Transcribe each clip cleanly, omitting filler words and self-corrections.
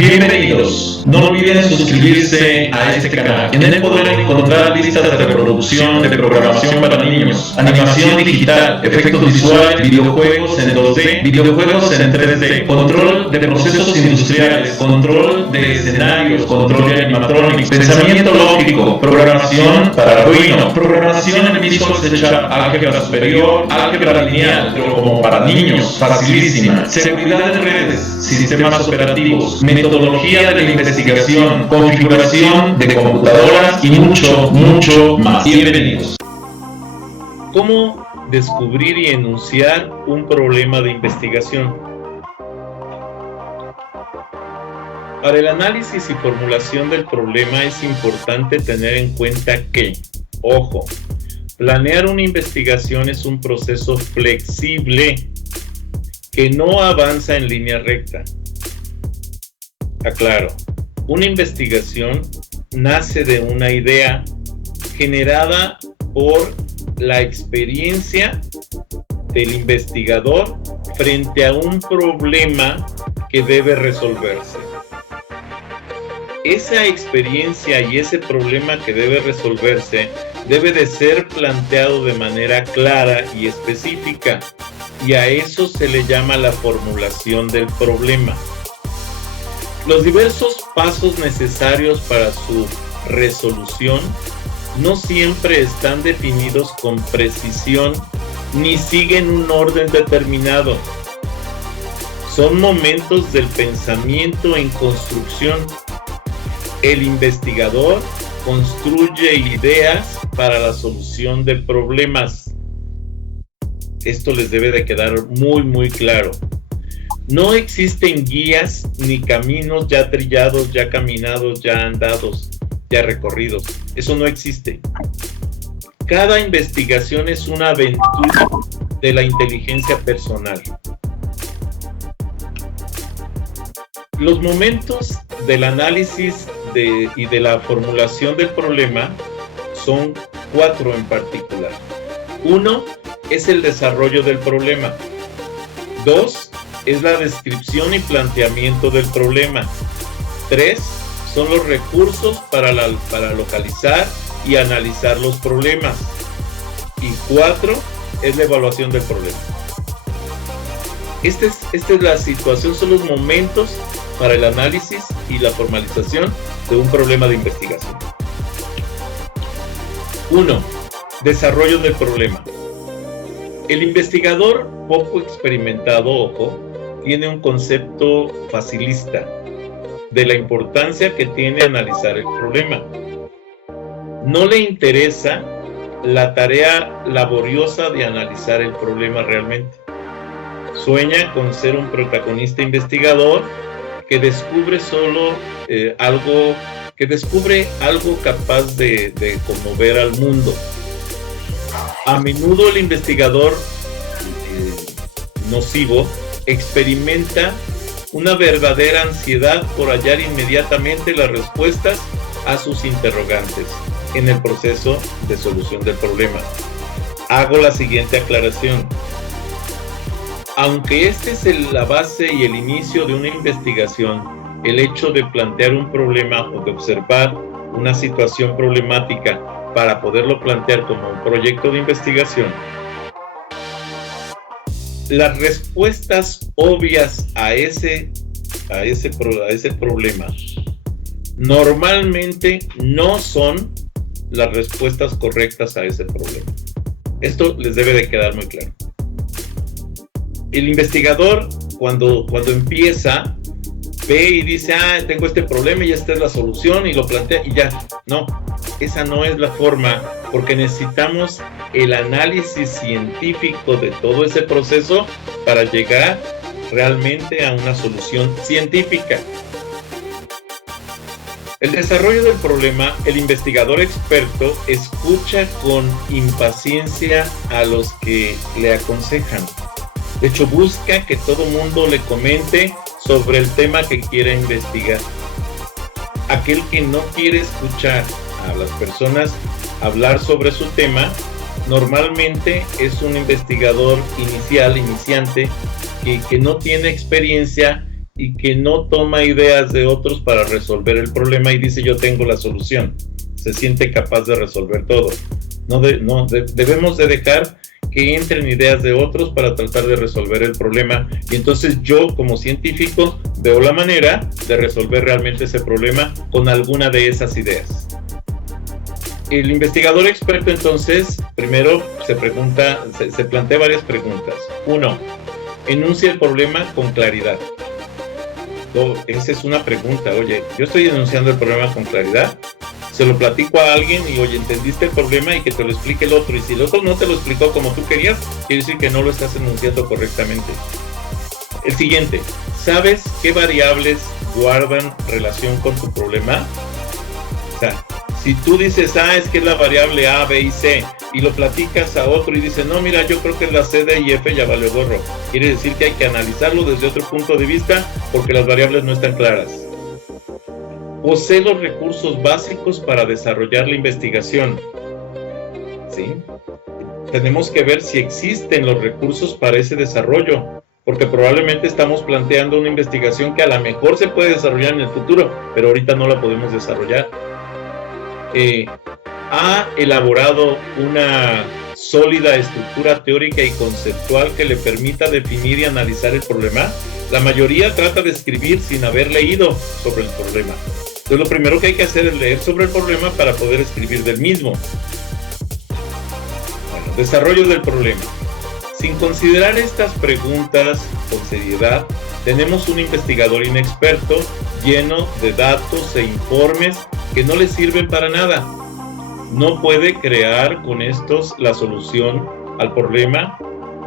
Bienvenidos. No olviden suscribirse a este canal. En él podrán encontrar listas de reproducción de programación para niños, animación digital, efectos visuales, videojuegos en 2D, videojuegos en 3D, control de procesos industriales, control de escenarios, control de animatronics, pensamiento lógico, programación para Arduino, programación en Visual C#, álgebra superior, álgebra lineal, pero como para niños, facilísima, seguridad de redes, sistemas operativos, metodología de la investigación, configuración de computadoras y mucho más. Bienvenidos. ¿Cómo descubrir y enunciar un problema de investigación? Para el análisis y formulación del problema es importante tener en cuenta que, ojo, planear una investigación es un proceso flexible que no avanza en línea recta. Aclaro, una investigación nace de una idea generada por la experiencia del investigador frente a un problema que debe resolverse. Esa experiencia y ese problema que debe resolverse debe de ser planteado de manera clara y específica, y a eso se le llama la formulación del problema. Los diversos pasos necesarios para su resolución no siempre están definidos con precisión ni siguen un orden determinado. Son momentos del pensamiento en construcción. El investigador construye ideas para la solución de problemas. Esto les debe de quedar muy claro. No existen guías ni caminos ya trillados, ya caminados, ya andados, ya recorridos. Eso no existe. Cada investigación es una aventura de la inteligencia personal. Los momentos del análisis y de la formulación del problema son 4 en particular. 1 es el desarrollo del problema. 2 es la descripción y planteamiento del problema. 3 son los recursos para localizar y analizar los problemas. Y 4 es la evaluación del problema. Esta es la situación, son los momentos para el análisis y la formalización de un problema de investigación. 1. Desarrollo del problema. El investigador poco experimentado, ojo, tiene un concepto facilista de la importancia que tiene analizar el problema. No le interesa la tarea laboriosa de analizar el problema realmente. Sueña con ser un protagonista investigador que descubre algo capaz de conmover al mundo. A menudo el investigador nocivo experimenta una verdadera ansiedad por hallar inmediatamente las respuestas a sus interrogantes en el proceso de solución del problema. Hago la siguiente aclaración. Aunque este es la base y el inicio de una investigación, el hecho de plantear un problema o de observar una situación problemática para poderlo plantear como un proyecto de investigación, las respuestas obvias a ese problema normalmente no son las respuestas correctas a ese problema. Esto les debe de quedar muy claro. El investigador, cuando empieza, ve y dice, tengo este problema y esta es la solución, y lo plantea y ya. No, esa no es la forma, porque necesitamos el análisis científico de todo ese proceso para llegar realmente a una solución científica. El desarrollo del problema, el investigador experto escucha con impaciencia a los que le aconsejan. De hecho, busca que todo mundo le comente sobre el tema que quiere investigar. Aquel que no quiere escuchar a las personas hablar sobre su tema, normalmente es un investigador iniciante, que no tiene experiencia y que no toma ideas de otros para resolver el problema y dice yo tengo la solución, se siente capaz de resolver todo. Debemos de dejar que entren ideas de otros para tratar de resolver el problema, y entonces yo como científico veo la manera de resolver realmente ese problema con alguna de esas ideas. El investigador experto entonces primero se plantea varias preguntas. 1. Enuncia el problema con claridad. Esa es una pregunta. Oye, yo estoy enunciando el problema con claridad, se lo platico a alguien y oye, ¿entendiste el problema? Y que te lo explique el otro, y si el otro no te lo explicó como tú querías, quiere decir que no lo estás enunciando correctamente. El siguiente, ¿sabes qué variables guardan relación con tu problema? O sea, si tú dices, es que es la variable A, B y C, y lo platicas a otro y dice, no, mira, yo creo que es la C, D y F, ya valió gorro. Quiere decir que hay que analizarlo desde otro punto de vista porque las variables no están claras. Posee los recursos básicos para desarrollar la investigación. ¿Sí? Tenemos que ver si existen los recursos para ese desarrollo, porque probablemente estamos planteando una investigación que a lo mejor se puede desarrollar en el futuro, pero ahorita no la podemos desarrollar. Ha elaborado una sólida estructura teórica y conceptual que le permita definir y analizar el problema. La mayoría trata de escribir sin haber leído sobre el problema. Entonces lo primero que hay que hacer es leer sobre el problema para poder escribir del mismo. Bueno, desarrollo del problema. Sin considerar estas preguntas con seriedad, tenemos un investigador inexperto lleno de datos e informes que no le sirven para nada. No puede crear con estos la solución al problema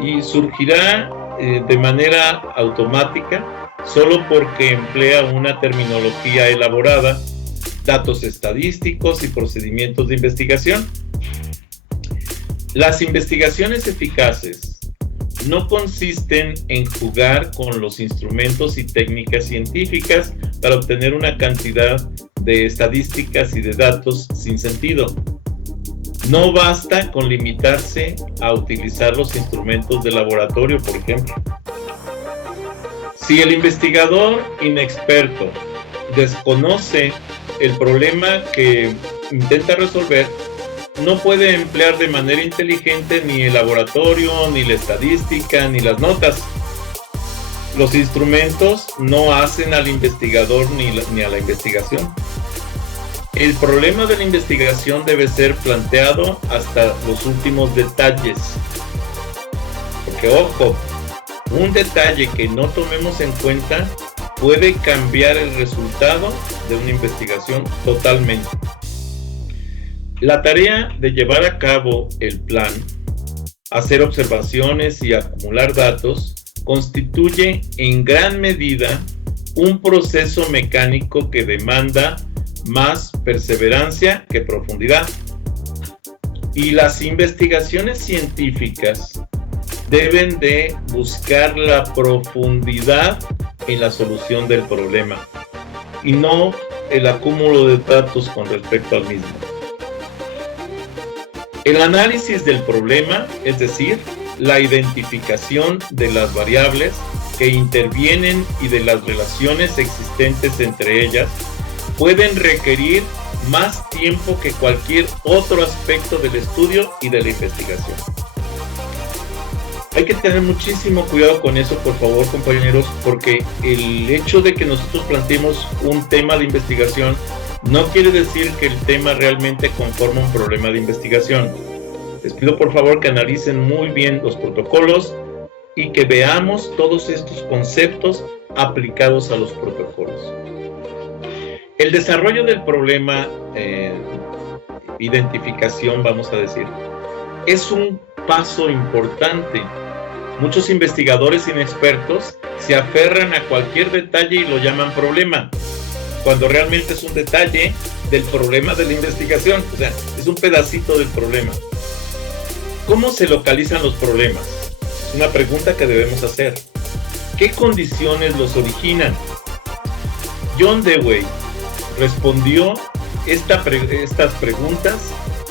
y surgirá de manera automática solo porque emplea una terminología elaborada, datos estadísticos y procedimientos de investigación. Las investigaciones eficaces no consisten en jugar con los instrumentos y técnicas científicas para obtener una cantidad de estadísticas y de datos sin sentido. No basta con limitarse a utilizar los instrumentos de laboratorio, por ejemplo. Si el investigador inexperto desconoce el problema que intenta resolver, no puede emplear de manera inteligente ni el laboratorio, ni la estadística, ni las notas. Los instrumentos no hacen al investigador ni a la investigación. El problema de la investigación debe ser planteado hasta los últimos detalles. Porque, ojo, un detalle que no tomemos en cuenta puede cambiar el resultado de una investigación totalmente. La tarea de llevar a cabo el plan, hacer observaciones y acumular datos, constituye en gran medida un proceso mecánico que demanda más perseverancia que profundidad. Y las investigaciones científicas deben de buscar la profundidad en la solución del problema y no el acúmulo de datos con respecto al mismo. El análisis del problema, es decir, la identificación de las variables que intervienen y de las relaciones existentes entre ellas, pueden requerir más tiempo que cualquier otro aspecto del estudio y de la investigación. Hay que tener muchísimo cuidado con eso, por favor, compañeros, porque el hecho de que nosotros planteemos un tema de investigación no quiere decir que el tema realmente conforma un problema de investigación. Les pido por favor que analicen muy bien los protocolos y que veamos todos estos conceptos aplicados a los protocolos. El desarrollo del problema, identificación, vamos a decir, es un paso importante. Muchos investigadores inexpertos se aferran a cualquier detalle y lo llaman problema, cuando realmente es un detalle del problema de la investigación, o sea, es un pedacito del problema. ¿Cómo se localizan los problemas? Es una pregunta que debemos hacer. ¿Qué condiciones los originan? John Dewey respondió estas preguntas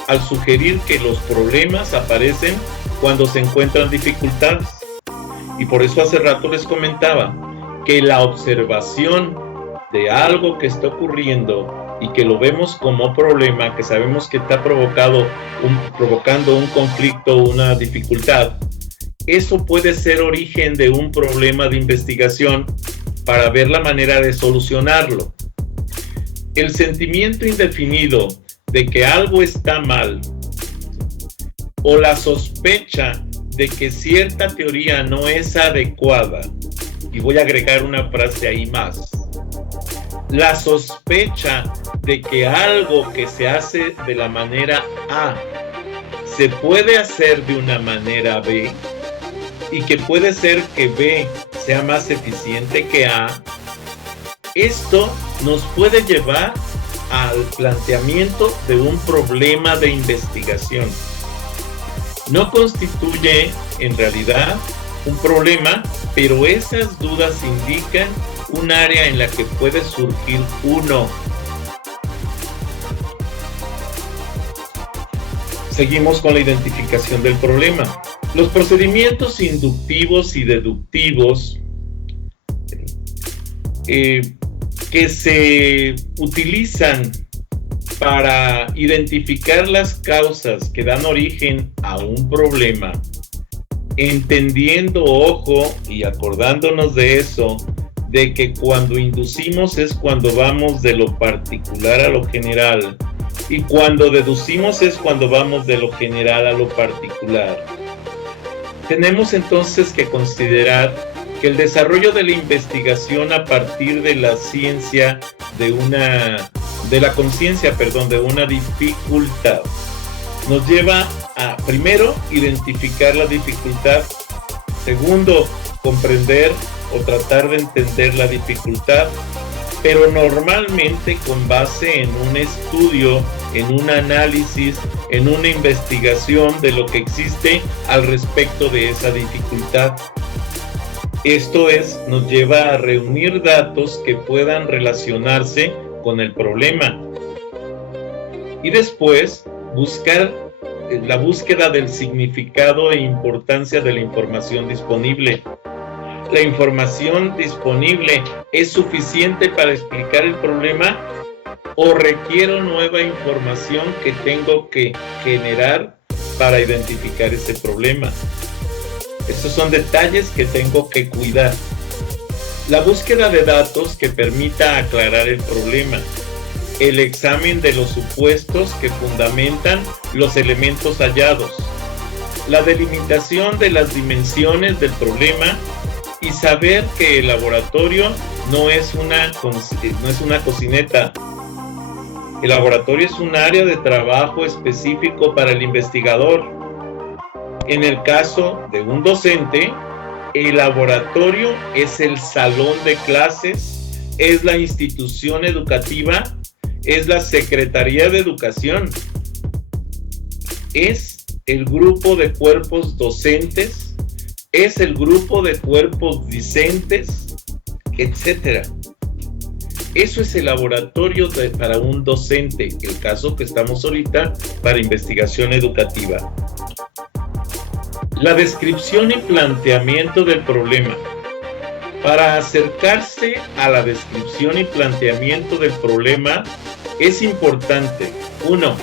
al sugerir que los problemas aparecen cuando se encuentran dificultades. Y por eso hace rato les comentaba que la observación de algo que está ocurriendo y que lo vemos como problema, que sabemos que está provocando un conflicto, una dificultad, eso puede ser origen de un problema de investigación para ver la manera de solucionarlo. El sentimiento indefinido de que algo está mal o la sospecha de que cierta teoría no es adecuada, y voy a agregar una frase ahí más, la sospecha de que algo que se hace de la manera A se puede hacer de una manera B y que puede ser que B sea más eficiente que A, esto nos puede llevar al planteamiento de un problema de investigación. No constituye en realidad un problema, pero esas dudas indican un área en la que puede surgir uno. Seguimos con la identificación del problema. Los procedimientos inductivos y deductivos que se utilizan para identificar las causas que dan origen a un problema, entendiendo, ojo, y acordándonos de eso, de que cuando inducimos es cuando vamos de lo particular a lo general, y cuando deducimos es cuando vamos de lo general a lo particular. Tenemos entonces que considerar que el desarrollo de la investigación a partir de la ciencia de la conciencia de una dificultad nos lleva a, primero, identificar la dificultad, segundo, comprender o tratar de entender la dificultad, pero normalmente con base en un estudio, en un análisis, en una investigación de lo que existe al respecto de esa dificultad. Esto nos lleva a reunir datos que puedan relacionarse con el problema y después buscar la búsqueda del significado e importancia de la información disponible. ¿La información disponible es suficiente para explicar el problema o requiero nueva información que tengo que generar para identificar ese problema? Estos son detalles que tengo que cuidar. La búsqueda de datos que permita aclarar el problema. El examen de los supuestos que fundamentan los elementos hallados. La delimitación de las dimensiones del problema y saber que el laboratorio no es una cocineta. El laboratorio es un área de trabajo específico para el investigador. En el caso de un docente, el laboratorio es el salón de clases, es la institución educativa, es la Secretaría de Educación, es el grupo de cuerpos docentes, es el grupo de cuerpos discentes, etc. Eso es el laboratorio para un docente, el caso que estamos ahorita para investigación educativa. La descripción y planteamiento del problema. Para acercarse a la descripción y planteamiento del problema es importante, 1.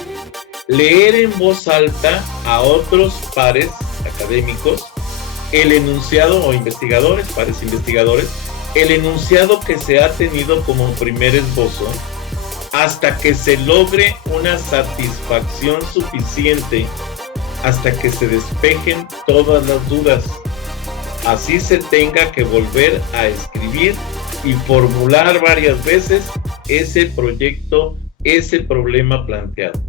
Leer en voz alta a otros pares académicos el enunciado o investigadores, pares investigadores, el enunciado que se ha tenido como primer esbozo hasta que se logre una satisfacción suficiente, hasta que se despejen todas las dudas. Así se tenga que volver a escribir y formular varias veces ese proyecto, ese problema planteado.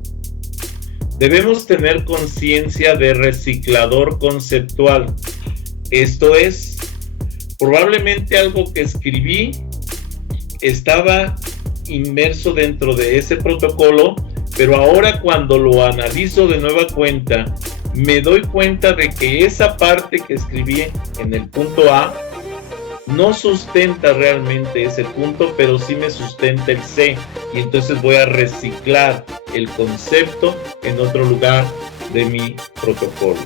Debemos tener conciencia de reciclador conceptual. Esto es, probablemente algo que escribí estaba inmerso dentro de ese protocolo, pero ahora cuando lo analizo de nueva cuenta, me doy cuenta de que esa parte que escribí en el punto A no sustenta realmente ese punto, pero sí me sustenta el C, y entonces voy a reciclar el concepto en otro lugar de mi protocolo.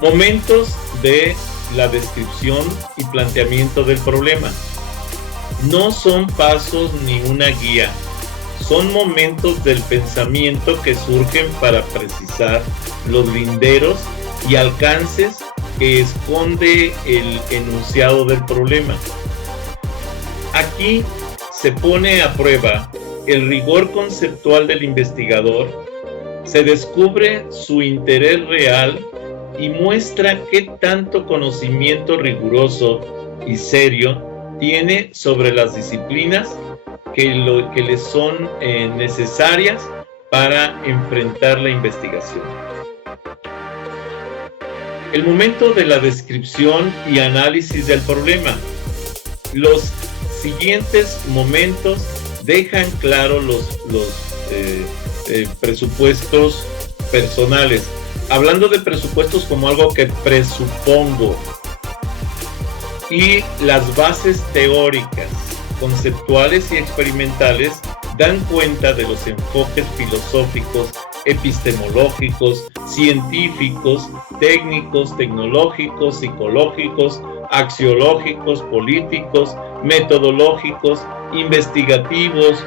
Momentos de la descripción y planteamiento del problema. No son pasos ni una guía, son momentos del pensamiento que surgen para precisar los linderos y alcances que esconde el enunciado del problema. Aquí se pone a prueba el rigor conceptual del investigador, se descubre su interés real y muestra qué tanto conocimiento riguroso y serio tiene sobre las disciplinas que le son necesarias para enfrentar la investigación. El momento de la descripción y análisis del problema. Los siguientes momentos dejan claro los presupuestos personales. Hablando de presupuestos como algo que presupongo, y las bases teóricas, conceptuales y experimentales dan cuenta de los enfoques filosóficos, epistemológicos, científicos, técnicos, tecnológicos, psicológicos, axiológicos, políticos, metodológicos, investigativos,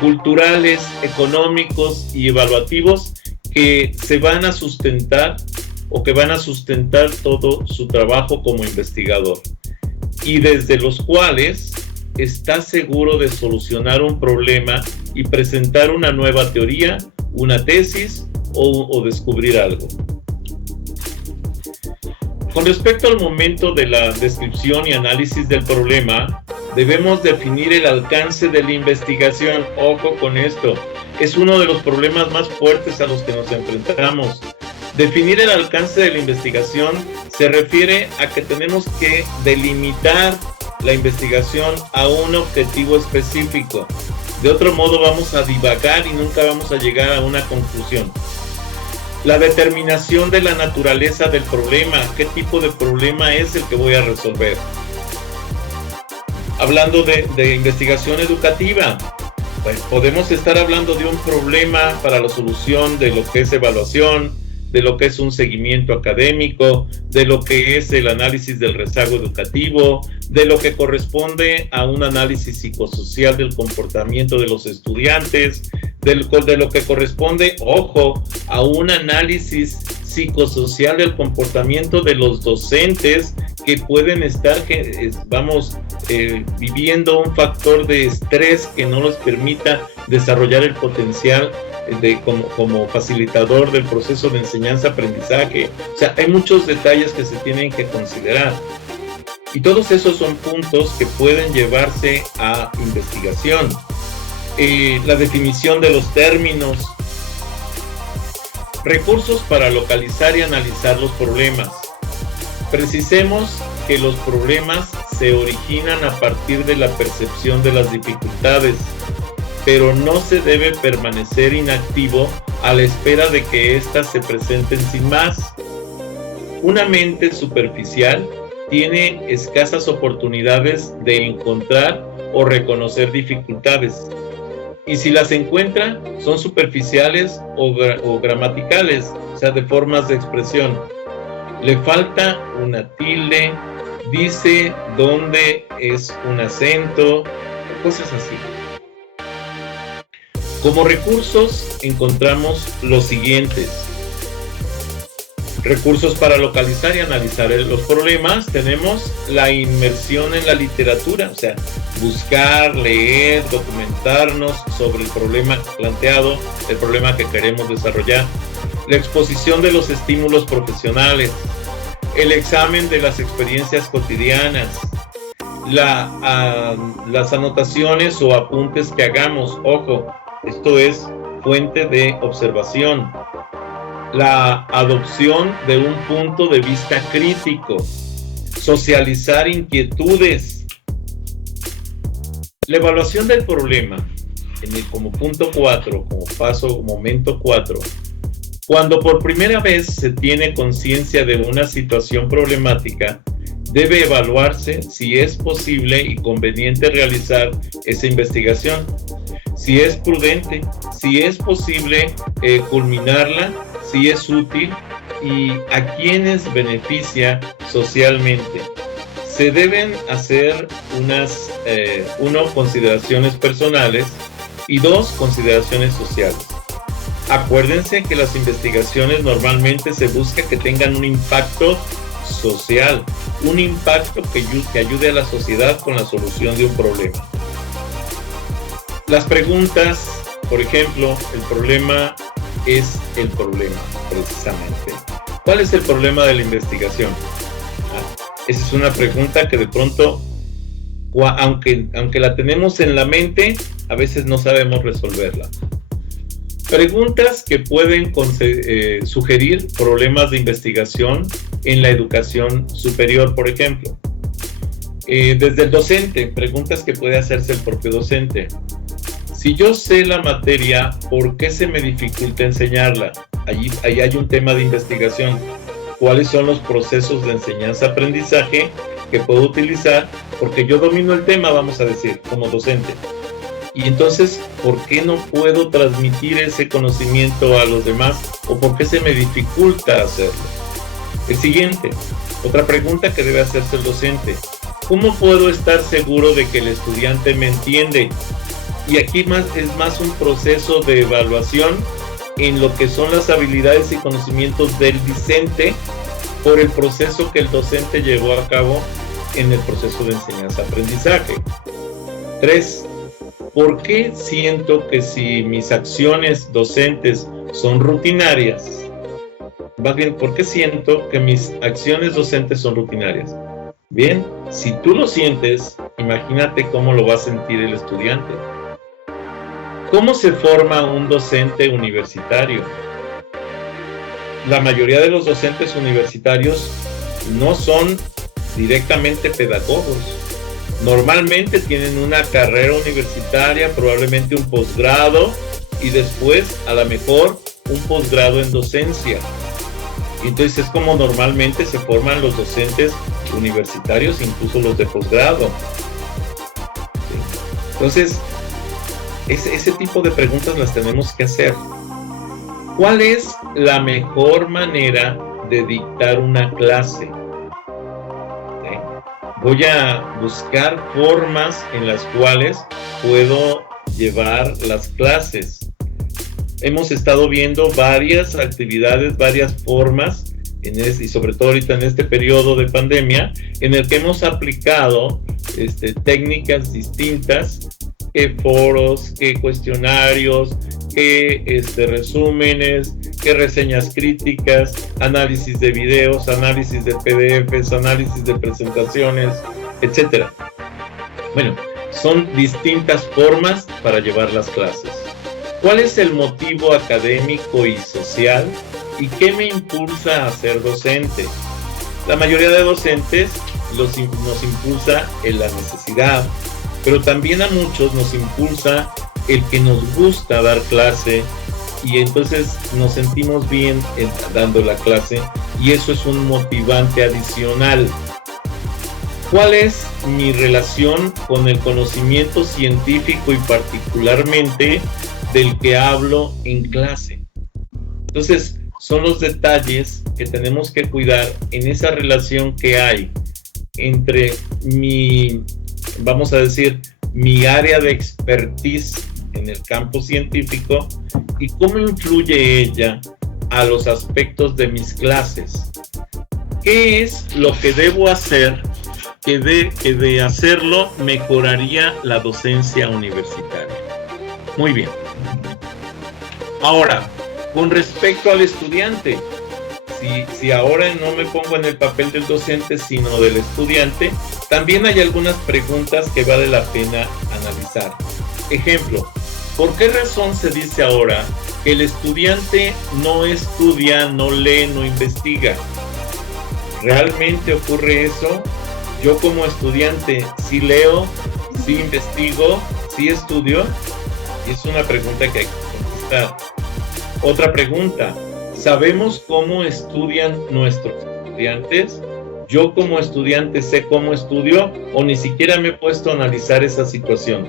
culturales, económicos y evaluativos que se van a sustentar o que van a sustentar todo su trabajo como investigador, y desde los cuales está seguro de solucionar un problema y presentar una nueva teoría, una tesis o descubrir algo. Con respecto al momento de la descripción y análisis del problema, debemos definir el alcance de la investigación. Ojo con esto, es uno de los problemas más fuertes a los que nos enfrentamos. Definir el alcance de la investigación se refiere a que tenemos que delimitar la investigación a un objetivo específico. De otro modo vamos a divagar y nunca vamos a llegar a una conclusión. La determinación de la naturaleza del problema, qué tipo de problema es el que voy a resolver. Hablando de investigación educativa, pues podemos estar hablando de un problema para la solución de lo que es evaluación, de lo que es un seguimiento académico, de lo que es el análisis del rezago educativo, de lo que corresponde a un análisis psicosocial del comportamiento de los estudiantes, de lo que corresponde, ojo, a un análisis psicosocial del comportamiento de los docentes que pueden estar, viviendo un factor de estrés que no les permita desarrollar el potencial como facilitador del proceso de enseñanza-aprendizaje. O sea, hay muchos detalles que se tienen que considerar. Y todos esos son puntos que pueden llevarse a investigación. La definición de los términos. Recursos para localizar y analizar los problemas. Precisemos que los problemas se originan a partir de la percepción de las dificultades, pero no se debe permanecer inactivo a la espera de que éstas se presenten sin más. Una mente superficial tiene escasas oportunidades de encontrar o reconocer dificultades, y si las encuentra son superficiales o gramaticales, o sea, de formas de expresión. Le falta una tilde, dice dónde es un acento, cosas así. Como recursos encontramos los siguientes. Recursos para localizar y analizar los problemas. Tenemos la inmersión en la literatura, o sea, buscar, leer, documentarnos sobre el problema planteado, el problema que queremos desarrollar. La exposición de los estímulos profesionales, el examen de las experiencias cotidianas, las anotaciones o apuntes que hagamos. Ojo, esto es fuente de observación. La adopción de un punto de vista crítico, socializar inquietudes. La evaluación del problema, como punto 4, como momento 4, cuando por primera vez se tiene conciencia de una situación problemática, debe evaluarse si es posible y conveniente realizar esa investigación, si es prudente, si es posible culminarla, si es útil y a quienes beneficia socialmente. Se deben hacer consideraciones personales y 2, consideraciones sociales. Acuérdense que las investigaciones normalmente se busca que tengan un impacto social, un impacto que ayude a la sociedad con la solución de un problema. Las preguntas, por ejemplo, el problema es el problema, precisamente. ¿Cuál es el problema de la investigación? Esa es una pregunta que de pronto, aunque la tenemos en la mente, a veces no sabemos resolverla. Preguntas que pueden sugerir problemas de investigación en la educación superior, por ejemplo. Desde el docente, preguntas que puede hacerse el propio docente. Si yo sé la materia, ¿por qué se me dificulta enseñarla? Ahí hay un tema de investigación. ¿Cuáles son los procesos de enseñanza-aprendizaje que puedo utilizar? Porque yo domino el tema, vamos a decir, como docente. Y entonces, ¿por qué no puedo transmitir ese conocimiento a los demás? ¿O por qué se me dificulta hacerlo? El siguiente, otra pregunta que debe hacerse el docente. ¿Cómo puedo estar seguro de que el estudiante me entiende? Y aquí es más un proceso de evaluación en lo que son las habilidades y conocimientos del discente por el proceso que el docente llevó a cabo en el proceso de enseñanza-aprendizaje. 3. ¿Por qué siento que si mis acciones docentes son rutinarias? Más bien, ¿por qué siento que mis acciones docentes son rutinarias? Bien, si tú lo sientes, imagínate cómo lo va a sentir el estudiante. ¿Cómo se forma un docente universitario? La mayoría de los docentes universitarios no son directamente pedagogos. Normalmente tienen una carrera universitaria, probablemente un posgrado y después, a lo mejor, un posgrado en docencia. Y entonces es como normalmente se forman los docentes universitarios, incluso los de posgrado. ¿Sí? Entonces, ese tipo de preguntas las tenemos que hacer. ¿Cuál es la mejor manera de dictar una clase? ¿Sí? Voy a buscar formas en las cuales puedo llevar las clases. Hemos estado viendo varias actividades, varias formas, y sobre todo ahorita en este periodo de pandemia, en el que hemos aplicado técnicas distintas, que foros, que cuestionarios, que resúmenes, que reseñas críticas, análisis de videos, análisis de PDFs, análisis de presentaciones, etc. Bueno, son distintas formas para llevar las clases. ¿Cuál es el motivo académico y social? ¿Y qué me impulsa a ser docente? La mayoría de docentes nos impulsa en la necesidad, pero también a muchos nos impulsa el que nos gusta dar clase y entonces nos sentimos bien dando la clase y eso es un motivante adicional. ¿Cuál es mi relación con el conocimiento científico y particularmente del que hablo en clase? Entonces, son los detalles que tenemos que cuidar en esa relación que hay entre vamos a decir, mi área de expertise en el campo científico y cómo influye ella a los aspectos de mis clases. ¿Qué es lo que debo hacer que de hacerlo mejoraría la docencia universitaria? Muy bien. Ahora, con respecto al estudiante, si ahora no me pongo en el papel del docente, sino del estudiante, también hay algunas preguntas que vale la pena analizar. Ejemplo, ¿por qué razón se dice ahora que el estudiante no estudia, no lee, no investiga? ¿Realmente ocurre eso? Yo como estudiante sí leo, sí investigo, sí estudio. Y es una pregunta que hay que contestar. Otra pregunta, ¿sabemos cómo estudian nuestros estudiantes? ¿Yo como estudiante sé cómo estudio o ni siquiera me he puesto a analizar esa situación?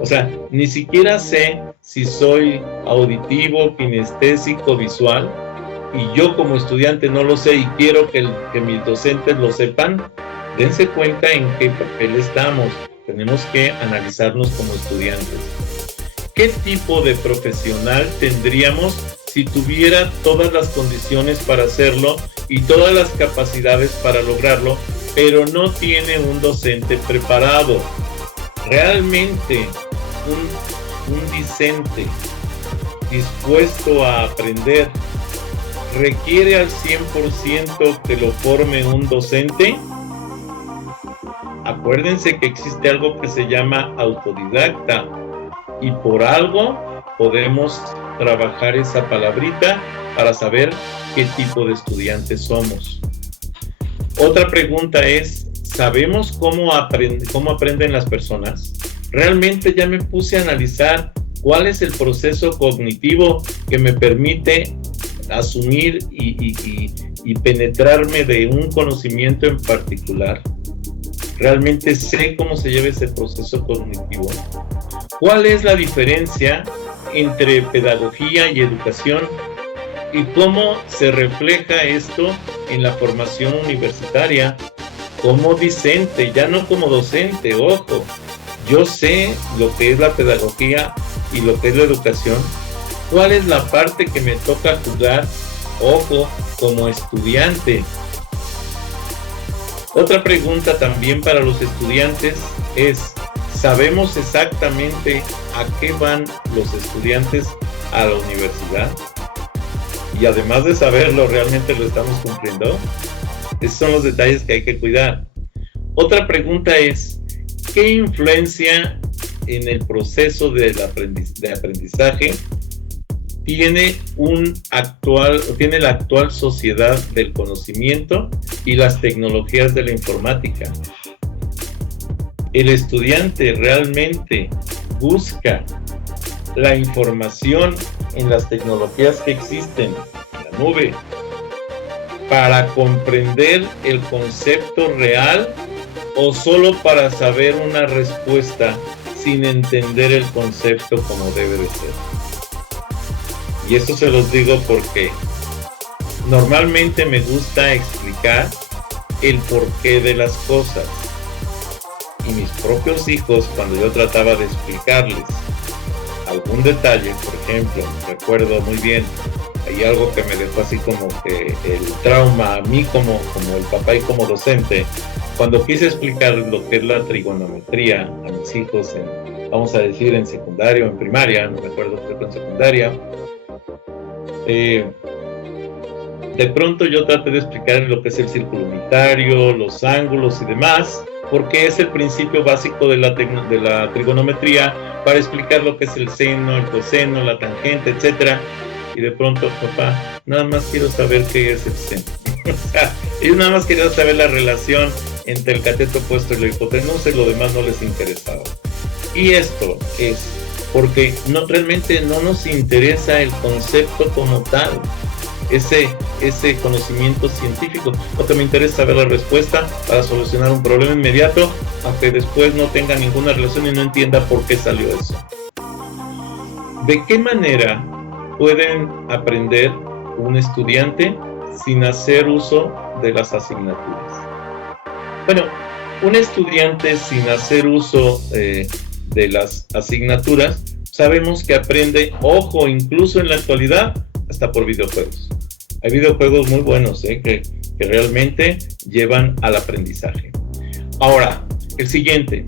O sea, ni siquiera sé si soy auditivo, kinestésico, visual. y yo como estudiante no lo sé y quiero que mis docentes lo sepan, dense cuenta en qué papel estamos. Tenemos que analizarnos como estudiantes. ¿Qué tipo de profesional tendríamos si tuviera todas las condiciones para hacerlo y todas las capacidades para lograrlo, pero no tiene un docente preparado? Realmente un discente dispuesto a aprender requiere al 100% que lo forme un docente. Acuérdense que existe algo que se llama autodidacta y por algo podemos trabajar esa palabrita para saber qué tipo de estudiantes somos. Otra pregunta es, ¿sabemos cómo aprenden las personas? Realmente ya me puse a analizar cuál es el proceso cognitivo que me permite asumir y penetrarme de un conocimiento en particular. ¿Realmente sé cómo se lleva ese proceso cognitivo? ¿Cuál es la diferencia entre pedagogía y educación? ¿Y cómo se refleja esto en la formación universitaria? Como discente, ya no como docente, ojo. Yo sé lo que es la pedagogía y lo que es la educación. ¿Cuál es la parte que me toca jugar? Ojo, como estudiante. Otra pregunta también para los estudiantes es, ¿sabemos exactamente a qué van los estudiantes a la universidad? Y además de saberlo, ¿realmente lo estamos cumpliendo? Esos son los detalles que hay que cuidar. Otra pregunta es, ¿qué influencia en el proceso de aprendizaje tiene la actual sociedad del conocimiento y las tecnologías de la informática? ¿El estudiante realmente busca la información en las tecnologías que existen en la nube para comprender el concepto real o solo para saber una respuesta sin entender el concepto como debe de ser? Y esto se los digo porque normalmente me gusta explicar el porqué de las cosas. Y mis propios hijos, cuando yo trataba de explicarles algún detalle, por ejemplo, recuerdo muy bien, hay algo que me dejó así como que el trauma a mí como el papá y como docente, cuando quise explicar lo que es la trigonometría a mis hijos, vamos a decir en secundaria o en primaria, no me acuerdo, creo que en secundaria, de pronto yo traté de explicar lo que es el círculo unitario, los ángulos y demás, porque es el principio básico de la trigonometría para explicar lo que es el seno, el coseno, la tangente, etc. Y de pronto, papá, nada más quiero saber qué es el seno. O sea, ellos nada más querían saber la relación entre el cateto opuesto y la hipotenusa y lo demás no les interesaba. Y esto es porque realmente no nos interesa el concepto como tal, ese conocimiento científico. Lo que me interesa es saber la respuesta para solucionar un problema inmediato, aunque después no tenga ninguna relación y no entienda por qué salió eso. ¿De qué manera pueden aprender un estudiante sin hacer uso de las asignaturas? Bueno, un estudiante sin hacer uso de las asignaturas, sabemos que aprende, ojo, incluso en la actualidad, hasta por videojuegos. Hay videojuegos muy buenos que realmente llevan al aprendizaje. Ahora, el siguiente.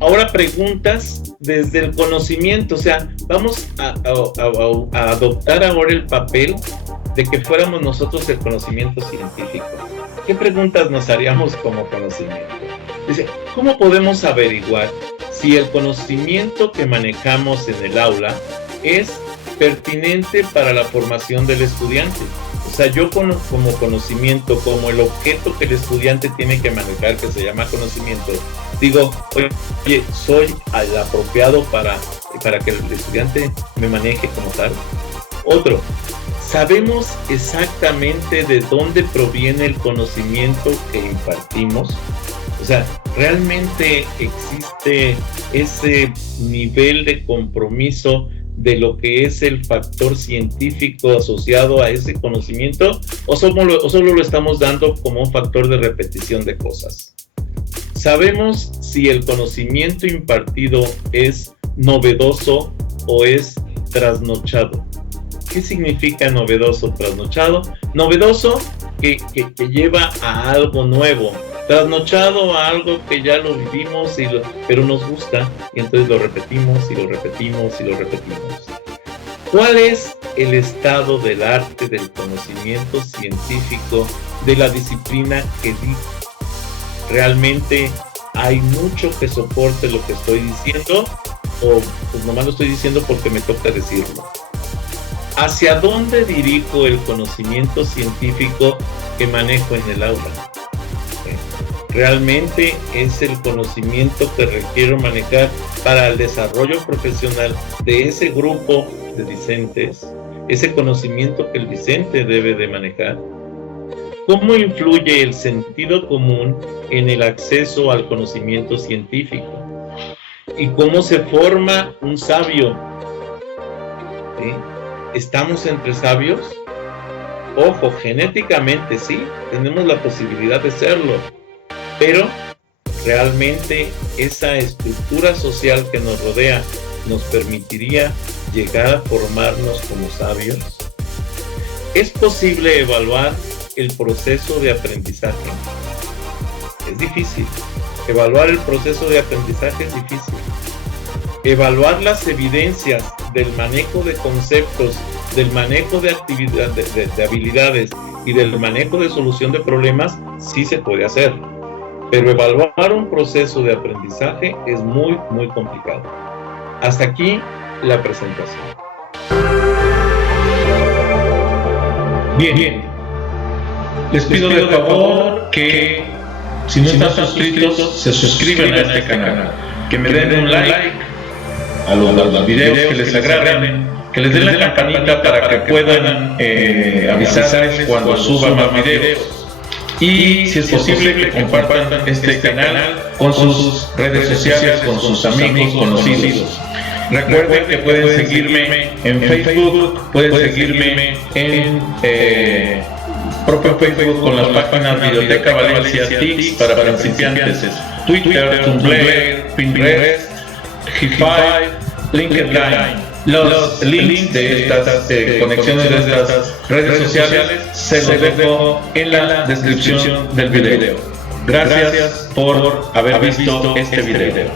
Ahora preguntas desde el conocimiento, o sea, vamos a adoptar ahora el papel de que fuéramos nosotros el conocimiento científico. ¿Qué preguntas nos haríamos como conocimiento? Dice, ¿cómo podemos averiguar si el conocimiento que manejamos en el aula es pertinente para la formación del estudiante? O sea, yo como conocimiento, como el objeto que el estudiante tiene que manejar, que se llama conocimiento, digo, oye, ¿soy el apropiado para que el estudiante me maneje como tal? Otro, ¿sabemos exactamente de dónde proviene el conocimiento que impartimos? O sea, ¿realmente existe ese nivel de compromiso de lo que es el factor científico asociado a ese conocimiento, o solo lo estamos dando como un factor de repetición de cosas? ¿Sabemos si el conocimiento impartido es novedoso o es trasnochado? ¿Qué significa novedoso, trasnochado? Novedoso, que lleva a algo nuevo. Trasnochado, a algo que ya lo vivimos, pero nos gusta, y entonces lo repetimos y lo repetimos y lo repetimos. ¿Cuál es el estado del arte, del conocimiento científico, de la disciplina que digo? ¿Realmente hay mucho que soporte lo que estoy diciendo? ¿O pues nomás lo estoy diciendo porque me toca decirlo? ¿Hacia dónde dirijo el conocimiento científico que manejo en el aula? ¿Realmente es el conocimiento que requiero manejar para el desarrollo profesional de ese grupo de discentes? ¿Ese conocimiento que el discente debe de manejar? ¿Cómo influye el sentido común en el acceso al conocimiento científico? ¿Y cómo se forma un sabio? ¿Sí? ¿Estamos entre sabios? Ojo, genéticamente sí, tenemos la posibilidad de serlo, pero realmente esa estructura social que nos rodea nos permitiría llegar a formarnos como sabios. ¿Es posible evaluar el proceso de aprendizaje? Es difícil. Evaluar el proceso de aprendizaje es difícil. Evaluar las evidencias del manejo de conceptos, del manejo de de habilidades y del manejo de solución de problemas, sí se puede hacer. Pero evaluar un proceso de aprendizaje es muy, muy complicado. Hasta aquí la presentación. Bien. Les pido de favor que, si no están suscritos, se suscriban a este canal, que me den un like a los videos que les agraden, que les den la campanita para que puedan avisarles cuando suba más videos. Y si es posible, que compartan este canal con sus redes sociales, con sus amigos, conocidos. Recuerden que pueden seguirme en Facebook, pueden seguirme en propio Facebook con las páginas Videoteca Valencia, TICS para principiantes, Twitter, Tumblr, Pinterest, G5, LinkedIn. Los links de estas conexiones de estas redes sociales se los dejo en la descripción del video. Gracias por haber visto este video.